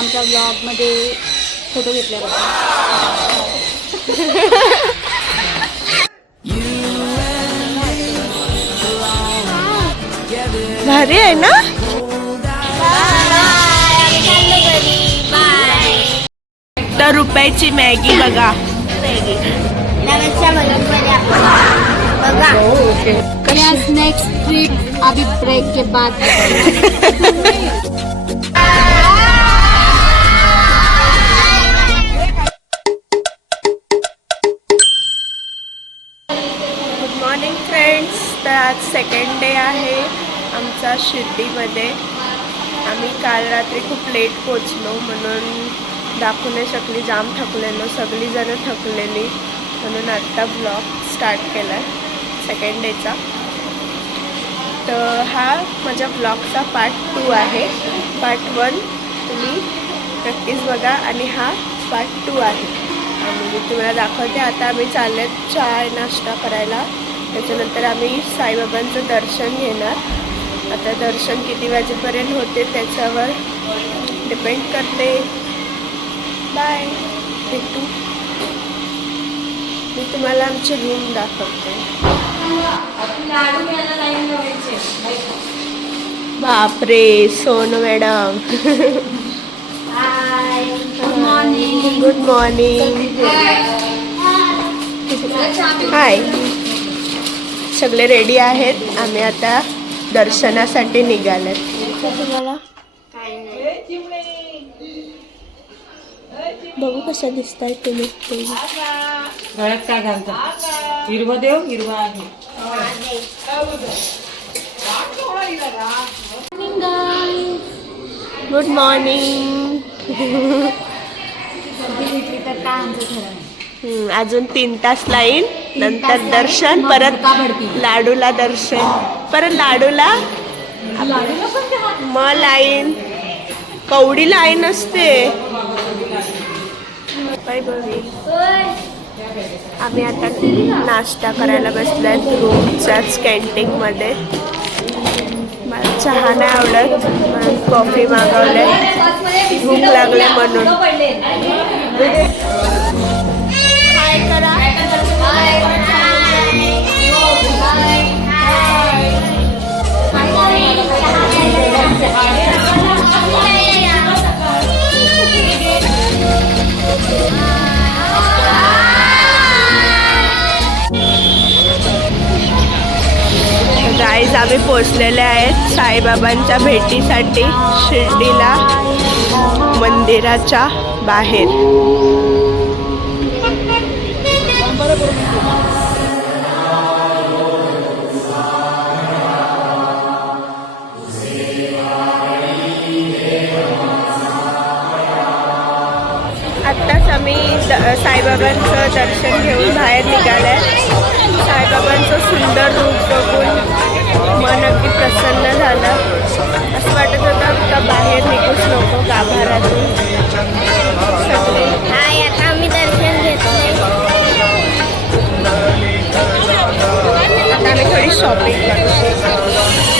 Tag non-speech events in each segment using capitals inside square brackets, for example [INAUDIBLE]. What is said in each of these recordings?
आमच्या ब्लॉगमध्ये फ़ोटो घेतल्याबद्दल. भारी आहे ना? तर रुपयाची मॅगी बघा. नेक्स्ट ट्रिप अभी ब्रेक के बाद. [LAUGHS] आज सेकंड डे आहे आमचा शिर्डीमध्ये. आम्ही काल रात्री खूप लेट पोचलो म्हणून दाखवू नाही शकली जाम थकलेलो सगळीजणं थकलेली. म्हणून आत्ता ब्लॉग स्टार्ट केला आहे सेकंड डेचा तर हा माझ्या ब्लॉगचा पार्ट टू आहे. पार्ट वन तुम्ही नक्कीच बघा आणि हा पार्ट टू आहे. आणि मी तुम्हाला दाखवते आता आम्ही चाललेत चाय नाश्ता करायला. त्याच्यानंतर आम्ही साईबाबांचं दर्शन घेणार. आता दर्शन किती वाजेपर्यंत होते त्याच्यावर डिपेंड करते. बाय भेटू. मी तुम्हाला आमची रूम दाखवते. बापरे Sonu madam. Good morning good morning hi सगळे रेडी आहेत. आम्ही आता दर्शनासाठी निघालेत तुम्हाला? बघू कशा दिसत आहेत तुम्ही. गळ्यात काय घालतात हिरवा देव हिरवा आहे. गुड मॉर्निंग अजून तीन तास लाईन नंतर दर्शन परत. लाडूला दर्शन परत लाडूला मग लाईन. कवडी लाईन असते. आम्ही आता नाश्ता करायला बसलोय रूमच्याच कॅन्टीनमध्ये. मला चहा नाही आवडत. म्हणून कॉफी मागवलंय. भूक लागली म्हणून. आम्ही पोचलेले आहेत साईबाबांच्या भेटीसाठी शिर्डीला मंदिराच्या बाहेर. आत्ताच आम्ही द साईबाबांचं दर्शन घेऊन बाहेर निघालंय साईबाबांचं सुंदर रूप बघून मन अगदी प्रसन्न झालं असं वाटत होतं का बाहेर निघूच नको गाभाऱ्यातून सगळे हाय आता आम्ही दर्शन घेतोय आता आम्ही थोडी शॉपिंग करू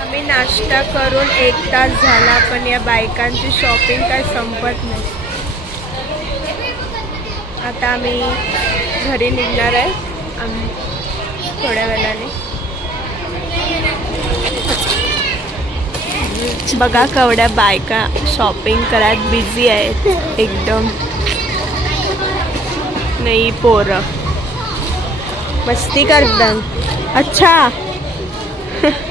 आम्ही नाश्ता करून एक तास झाला पण या बायकांची शॉपिंग काय संपत नाही. आता आम्ही घरी निघणार आहे आम्ही थोड्या वेळाने. बघा केवढ्या बायका शॉपिंग करत बिझी आहेत एकदम. नाही पोरं. मस्ती करतात अच्छा. [LAUGHS]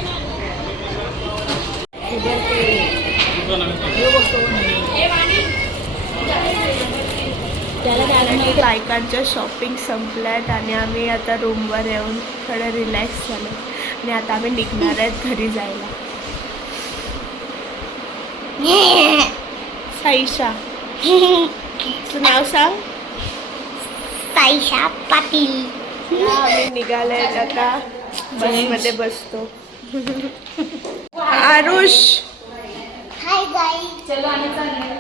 बायकांच्या शॉपिंग संपल्यात आणि आम्ही आता रूमवर येऊन थोडं रिलॅक्स झालो. आणि आता आम्ही निघणार आहेत घरी जायला. [LAUGHS] साईशा. [LAUGHS] तुझं नाव सांग. साईशा पाटील. आम्ही निघालोय आता. बसमध्ये बसतो. आरुष. हाय गाइस चलो आने चलने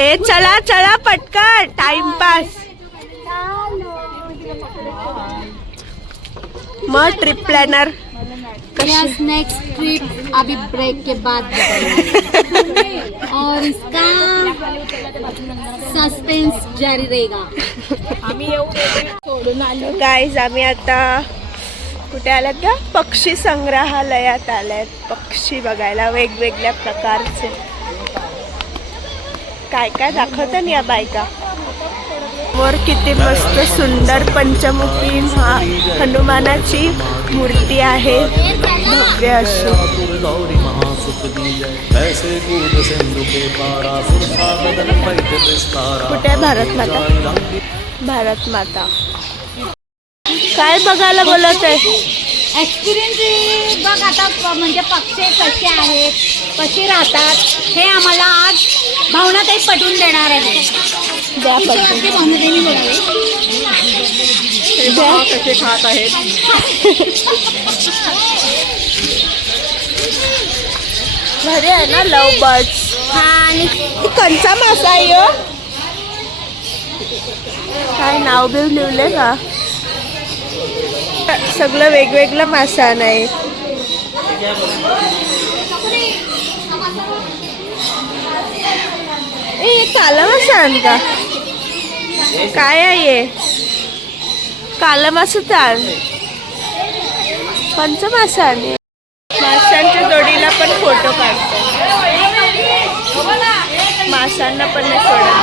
ए चला चला पटकन. टाइमपास मग trip planner yes next trip अभी ब्रेक के बाद और इसका सस्पेंस जारी रहेगा। गाईज आम्ही आता कुठे आलात का पक्षी संग्रहालयात आल्यात. पक्षी बघायला वेगवेगळ्या प्रकारचे. काय काय दाखवतात या बायका? वर किती मस्त सुंदर पंचमुखी हनुमानाची मूर्ती आहे. भव्य अशी. कुठे भारत माता? भारत माता. काय बघायला बोलत आहे एक्सपिरियन्स बघ आता म्हणजे पक्षी कसे आहेत कशी राहतात हे आम्हाला आज भावनाताई पटवून देणार आहे [LAUGHS] भावनाताईंनी बोलावे कसे खात आहेत? भारी आहे ना लव बर्ड्स हा आणि कंचा मासा आहे ह्यो? काय नाव बिव लिवले का? सगळं वेगवेगळं मासा नाही. ए काला मासा आण का काय आहे हे? काल मास आण पंच मासा माशांच्या जोडीला पण फोटो काढतो. माशांना पण नाही सोडत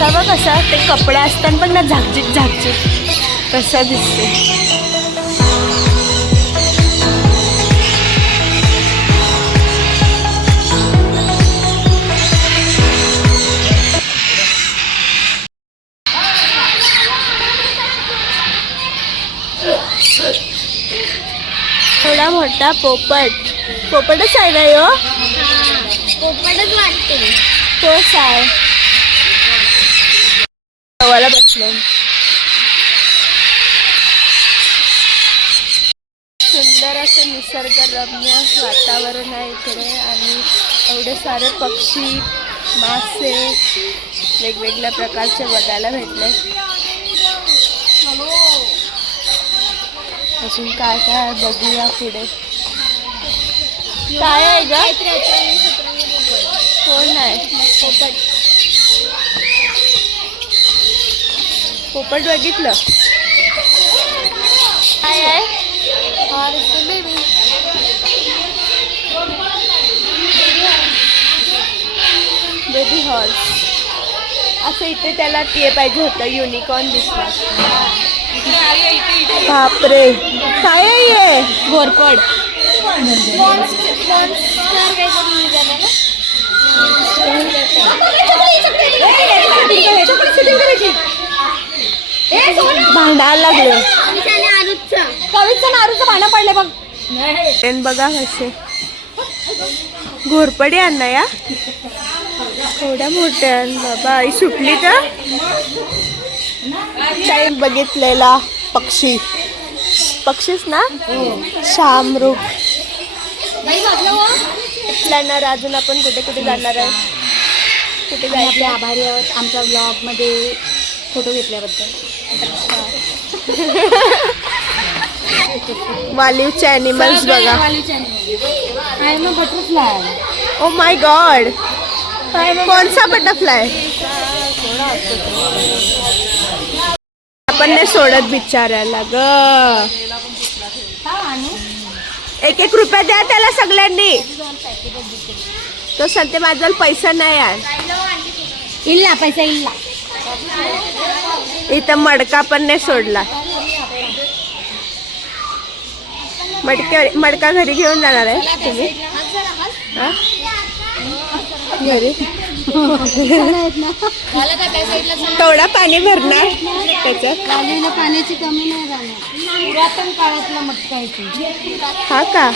बघ कसा ते कपडे असताना पण ना झाकझिक झाकझिक कसा दिसते थोडा मोठा पोपट. पोपटच आहे ना ह्यो? पोपटच वाटते. तोच आहे. गव्हाला बसलो. सुंदर असं निसर्गरम्य वातावरण आहे इकडे आणि एवढे सारे पक्षी मासे वेगवेगळ्या प्रकारचे बघायला भेटले. अजून काय काय बघूया पुढे. काय आहे ग? कोण आहे? पोपट बघितलं. काय आहे? बेबी हॉर्स असं इथे त्याला ते पाहिजे होतं युनिकॉर्न दिसला. बापरे. काय आहे घोरपड. भांडायला लागलं. कवीचं नारूचं भांडं पडले बघ. पेन बघा कसे घोरपडी आणा या? थोड्या मोठ्या बाबा आई सुटली का टाईम बघितलेला पक्षी. पक्षीच ना? शामरूप. जाणार अजून आपण कुठे कुठे जाणार आहे? कुठे जायचं? आभारी आहोत. आमच्या ब्लॉगमध्ये फोटो घेतल्याबद्दल. [LAUGHS] वालीवचे अॅनिमल्स बघा. बटरफ्लाय ओ माय गॉड कौन सा बटरफ्लाय आपण नाही सोडत बिचारायला ग. एक एक रुपया द्या त्याला सगळ्यांनी. तो सध्या माझ्याजवळ पैसा नाही आहे. इल्ला पैसा इल्ला. इथं मडका पण नाही सोडला. मडक्या मडका घरी घेऊन जाणार आहे तुम्ही? घरी. थोडा पाणी भरणार त्याच्यात? पाण्याची कमी नाही राहणार पुरातन काळातला मटका आहे तो. हा का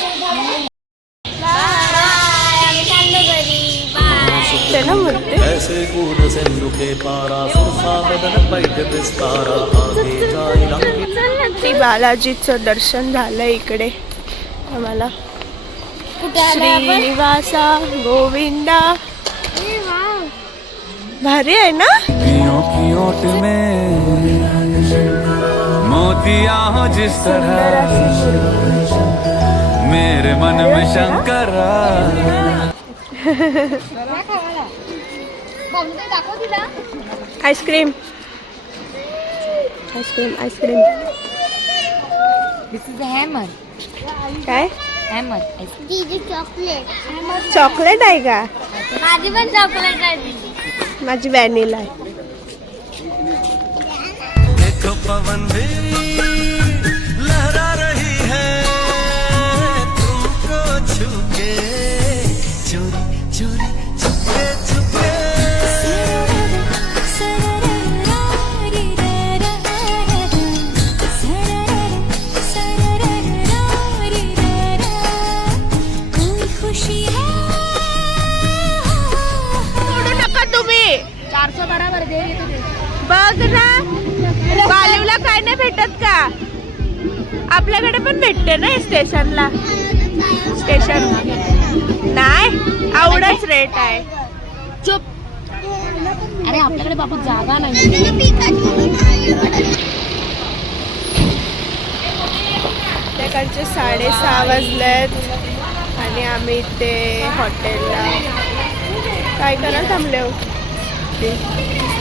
म्हणते. ऐसे कूद पारा बदन विस्तारा आगे श्री बालाजीचं दर्शन झालं इकडे. आम्हाला श्रीनिवासा गोविंदा. भारी आहे ना? पियों की ओट में मोतिया हो जिस तरह। मेरे मन में Shankar ice cream. Ice cream ice cream. This is a hammer. काय. दीदी चॉकलेट चॉकलेट आहे का? माझी पण चॉकलेट आहे माझी व्हॅनिला आहे. स्टेशनला. स्टेशन. नाही आवडच रेट आहे. चुप. अरे आपल्याकडे बाबू जागा नाही. त्याकडचे साडेसहा वाजलेत आणि आम्ही इथे हॉटेलला. काय करा थांबले हो?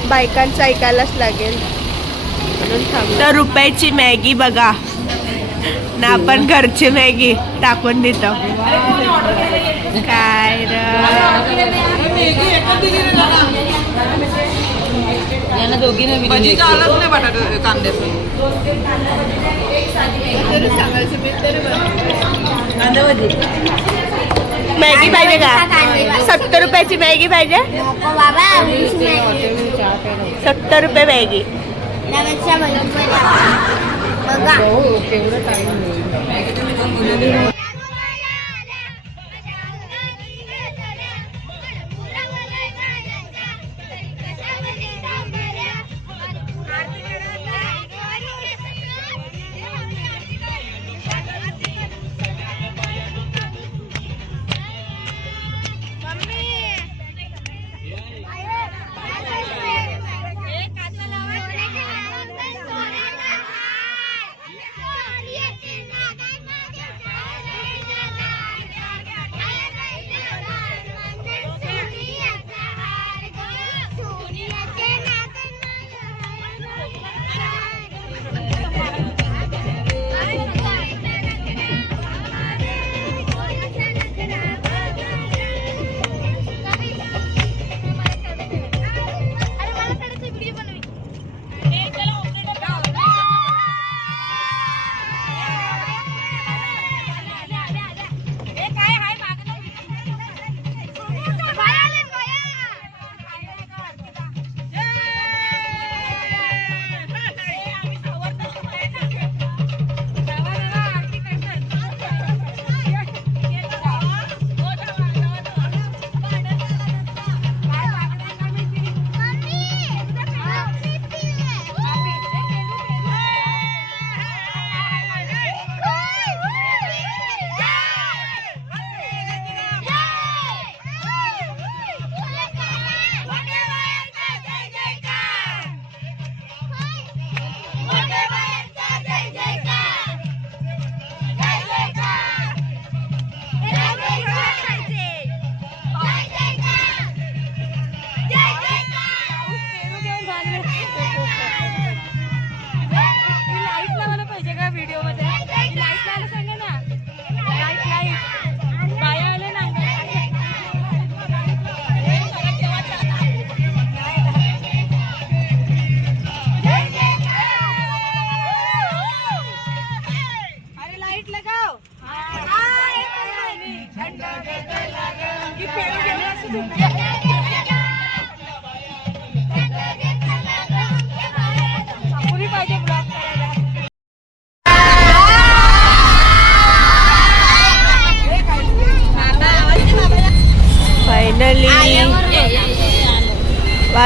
बायकांचं ऐकायलाच लागेल. म्हणून थांबलो. तर रुपयाची मॅगी बघा. ना आपण घरची मॅगी टाकून देतो. काय र? यांना दोघींना बिर्याणी कांदा भजी मॅगी पाहिजे का? सत्तर रुपयाची मॅगी पाहिजे. सत्तर रुपये मॅगी. त्यापेक्षा बघा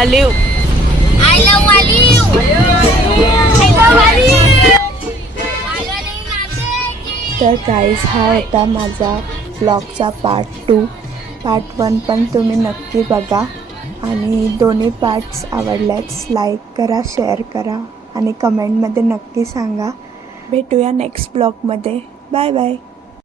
वालीव. तर गाईज हा होता माझा ब्लॉगचा पार्ट टू पार्ट वन पण तुम्ही नक्की बघा. आणि दोन्ही पार्ट्स आवडल्याच लाईक करा शेअर करा. आणि कमेंटमध्ये नक्की सांगा. भेटूया नेक्स्ट ब्लॉगमध्ये बाय बाय